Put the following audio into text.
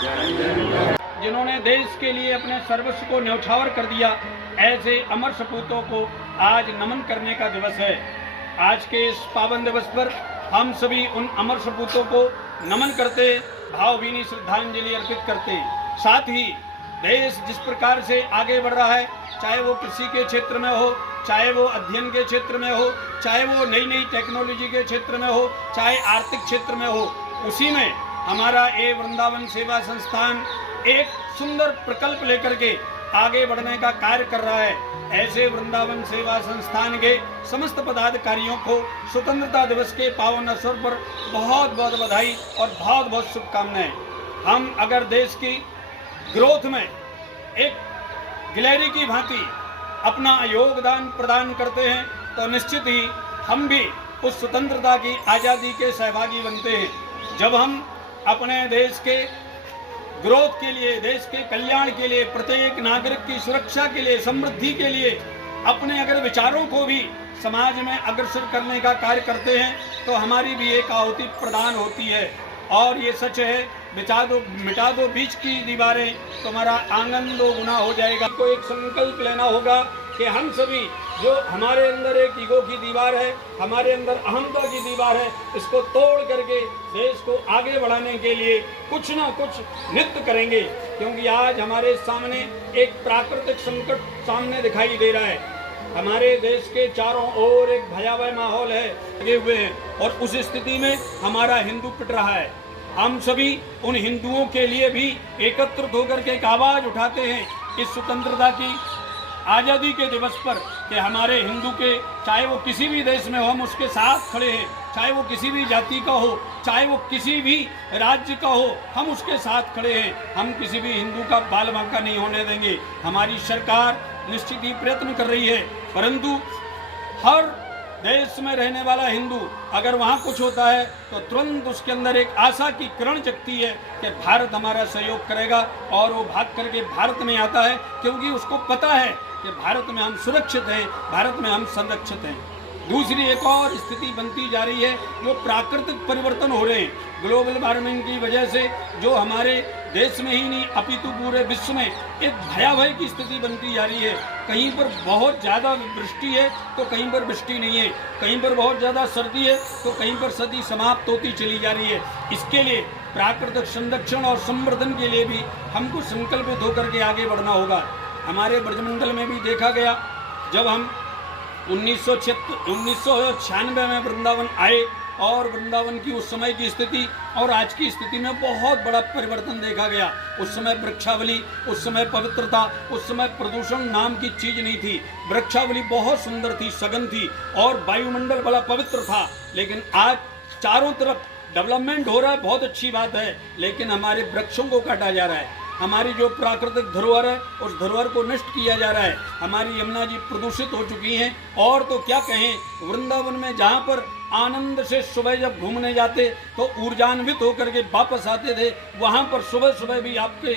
जिन्होंने देश के लिए अपने सर्वस्व को न्यौछावर कर दिया, ऐसे अमर सपूतों को आज नमन करने का दिवस है। आज के इस पावन दिवस पर हम सभी उन अमर सपूतों को नमन करते, भावभीनी श्रद्धांजलि अर्पित करते। साथ ही देश जिस प्रकार से आगे बढ़ रहा है, चाहे वो कृषि के क्षेत्र में हो, चाहे वो अध्ययन के क्षेत्र में हो, चाहे वो नई नई टेक्नोलॉजी के क्षेत्र में हो, चाहे आर्थिक क्षेत्र में हो, उसी में हमारा ये वृंदावन सेवा संस्थान एक सुंदर प्रकल्प लेकर के आगे बढ़ने का कार्य कर रहा है। ऐसे वृंदावन सेवा संस्थान के समस्त पदाधिकारियों को स्वतंत्रता दिवस के पावन अवसर पर बहुत बहुत बधाई और बहुत बहुत शुभकामनाएं। हम अगर देश की ग्रोथ में एक गिलहरी की भांति अपना योगदान प्रदान करते हैं तो निश्चित ही हम भी उस स्वतंत्रता की आज़ादी के सहभागी बनते हैं। जब हम अपने देश के ग्रोथ के लिए, देश के कल्याण के लिए, प्रत्येक नागरिक की सुरक्षा के लिए, समृद्धि के लिए अपने अगर विचारों को भी समाज में अग्रसर करने का कार्य करते हैं तो हमारी भी एक आहुति प्रदान होती है। और ये सच है, मिटा दो बीच की दीवारें, तुम्हारा आंगन 2 गुना हो जाएगा। को एक संकल्प लेना होगा कि हम सभी जो हमारे अंदर एक ईगो की दीवार है, हमारे अंदर अहंता की दीवार है, इसको तोड़ करके देश को आगे बढ़ाने के लिए कुछ ना कुछ नित्य करेंगे। क्योंकि आज हमारे सामने एक प्राकृतिक संकट सामने दिखाई दे रहा है। हमारे देश के चारों ओर एक भयावह माहौल है लगे हुए हैं और उस स्थिति में हमारा हिंदू पिट रहा है। हम सभी उन हिंदुओं के लिए भी एकत्रित होकर के एक आवाज उठाते हैं इस स्वतंत्रता की आज़ादी के दिवस पर कि हमारे हिंदू के, चाहे वो किसी भी देश में हो, हम उसके साथ खड़े हैं। चाहे वो किसी भी जाति का हो, चाहे वो किसी भी राज्य का हो, हम उसके साथ खड़े हैं। हम किसी भी हिंदू का बाल बांका नहीं होने देंगे। हमारी सरकार निश्चित ही प्रयत्न कर रही है, परंतु हर देश में रहने वाला हिंदू अगर वहाँ कुछ होता है तो तुरंत उसके अंदर एक आशा की किरण जगती है कि भारत हमारा सहयोग करेगा और वो भाग करके भारत में आता है, क्योंकि उसको पता है कि भारत में हम सुरक्षित हैं, भारत में हम संरक्षित हैं। दूसरी एक और स्थिति बनती जा रही है, जो प्राकृतिक परिवर्तन हो रहे हैं ग्लोबल वार्मिंग की वजह से, जो हमारे देश में ही नहीं अपितु पूरे विश्व में एक भयावह की स्थिति बनती जा रही है। कहीं पर बहुत ज़्यादा वृष्टि है तो कहीं पर वृष्टि नहीं है, कहीं पर बहुत ज़्यादा सर्दी है तो कहीं पर सर्दी समाप्त होती चली जा रही है। इसके लिए प्राकृतिक संरक्षण और संवर्धन के लिए भी हमको संकल्पित होकर के आगे बढ़ना होगा। हमारे ब्रजमंडल में भी देखा गया, जब हम 1996 में वृंदावन आए और वृंदावन की उस समय की स्थिति और आज की स्थिति में बहुत बड़ा परिवर्तन देखा गया। उस समय वृक्षावली, उस समय पवित्रता, उस समय प्रदूषण नाम की चीज नहीं थी। वृक्षावली बहुत सुंदर थी, सघन थी और वायुमंडल बड़ा पवित्र था। लेकिन आज चारों तरफ डेवलपमेंट हो रहा है, बहुत अच्छी बात है, लेकिन हमारे वृक्षों को काटा जा रहा है। हमारी जो प्राकृतिक धरोहर है उस धरोहर को नष्ट किया जा रहा है। हमारी यमुना जी प्रदूषित हो चुकी हैं और तो क्या कहें, वृंदावन में जहाँ पर आनंद से सुबह जब घूमने जाते तो ऊर्जान्वित होकर के वापस आते थे, वहाँ पर सुबह सुबह भी आपके